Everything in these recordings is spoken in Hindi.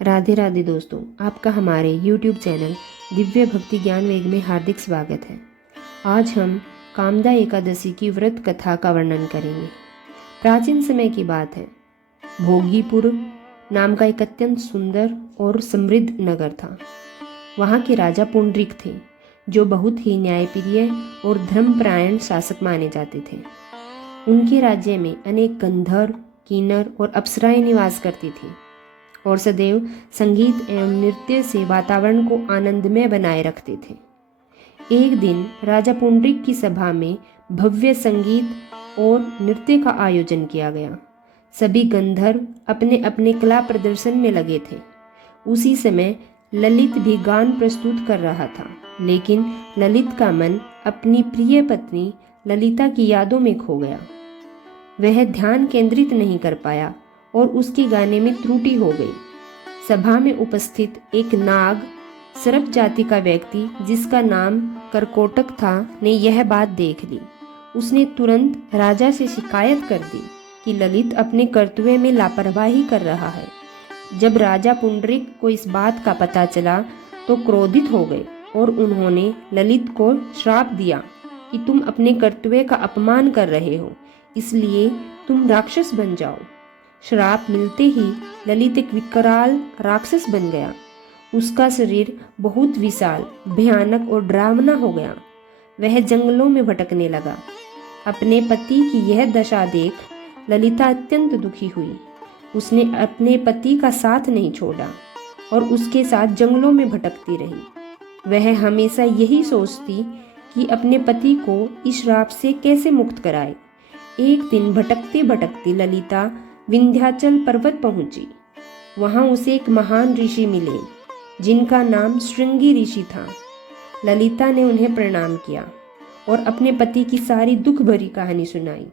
राधे राधे दोस्तों, आपका हमारे YouTube चैनल दिव्य भक्ति ज्ञान वेग में हार्दिक स्वागत है। आज हम कामदा एकादशी की व्रत कथा का वर्णन करेंगे। प्राचीन समय की बात है। भोगीपुर नाम का एक अत्यंत सुंदर और समृद्ध नगर था। वहाँ के राजा पुंडरीक थे, जो बहुत ही न्यायप्रिय और धर्मपरायण शासक माने जाते थे। उनके राज्य में अनेक गंधर्व, किन्नर और अप्सराएं निवास करती थी और सदैव संगीत एवं नृत्य से वातावरण को आनंदमय बनाए रखते थे। एक दिन राजा पुंडरीक की सभा में भव्य संगीत और नृत्य का आयोजन किया गया। सभी गंधर्व अपने अपने कला प्रदर्शन में लगे थे। उसी समय ललित भी गान प्रस्तुत कर रहा था, लेकिन ललित का मन अपनी प्रिय पत्नी ललिता की यादों में खो गया। वह ध्यान केंद्रित नहीं कर पाया और उसके गाने में त्रुटि हो गई। सभा में उपस्थित एक नाग सर्प जाति का व्यक्ति, जिसका नाम करकोटक था, ने यह बात देख ली। उसने तुरंत राजा से शिकायत कर दी कि ललित अपने कर्तव्य में लापरवाही कर रहा है। जब राजा पुंडरीक को इस बात का पता चला तो क्रोधित हो गए और उन्होंने ललित को श्राप दिया कि तुम अपने कर्तव्य का अपमान कर रहे हो, इसलिए तुम राक्षस बन जाओ। श्राप मिलते ही ललित एक विकराल राक्षस बन गया। उसका शरीर बहुत विशाल, भयानक और डरावना हो गया। वह जंगलों में भटकने लगा। अपने पति की यह दशा देख ललिता अत्यंत दुखी हुई। उसने अपने पति का साथ नहीं छोड़ा और उसके साथ जंगलों में भटकती रही। वह हमेशा यही सोचती कि अपने पति को इस श्राप से कैसे मुक्त कराए। एक दिन भटकते भटकते ललिता विंध्याचल पर्वत पहुंची। वहां उसे एक महान ऋषि मिले, जिनका नाम श्रृंगी ऋषि था। ललिता ने उन्हें प्रणाम किया और अपने पति की सारी दुख भरी कहानी सुनाई।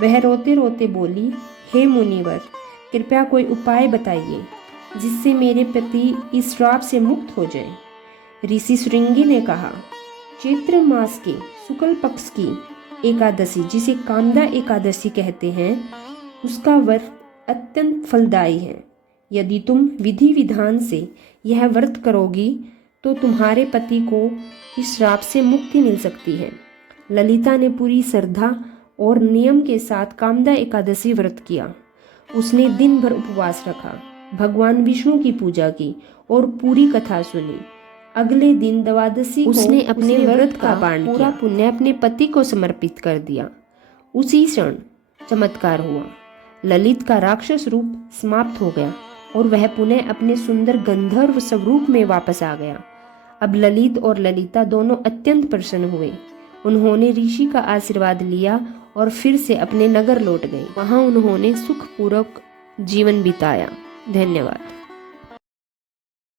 वह रोते रोते बोली, हे मुनिवर, कृपया कोई उपाय बताइए जिससे मेरे पति इस श्राप से मुक्त हो जाए। ऋषि श्रृंगी ने कहा, चैत्र मास के शुक्ल पक्ष की एकादशी, जिसे कामदा एकादशी कहते हैं, उसका व्रत अत्यंत फलदायी है। यदि तुम विधि विधान से यह व्रत करोगी तो तुम्हारे पति को इस श्राप से मुक्ति मिल सकती है। ललिता ने पूरी श्रद्धा और नियम के साथ कामदा एकादशी व्रत किया। उसने दिन भर उपवास रखा, भगवान विष्णु की पूजा की और पूरी कथा सुनी। अगले दिन द्वादशी को उसने अपने व्रत का पूरा पुण्य अपने पति को समर्पित कर दिया। उसी क्षण चमत्कार हुआ। ललित का राक्षस रूप समाप्त हो गया और वह पुनः अपने सुंदर गंधर्व स्वरूप में वापस आ गया। अब ललित और ललिता दोनों अत्यंत प्रसन्न हुए। उन्होंने ऋषि का आशीर्वाद लिया और फिर से अपने नगर लौट गए। वहां उन्होंने सुखपूर्वक जीवन बिताया। धन्यवाद।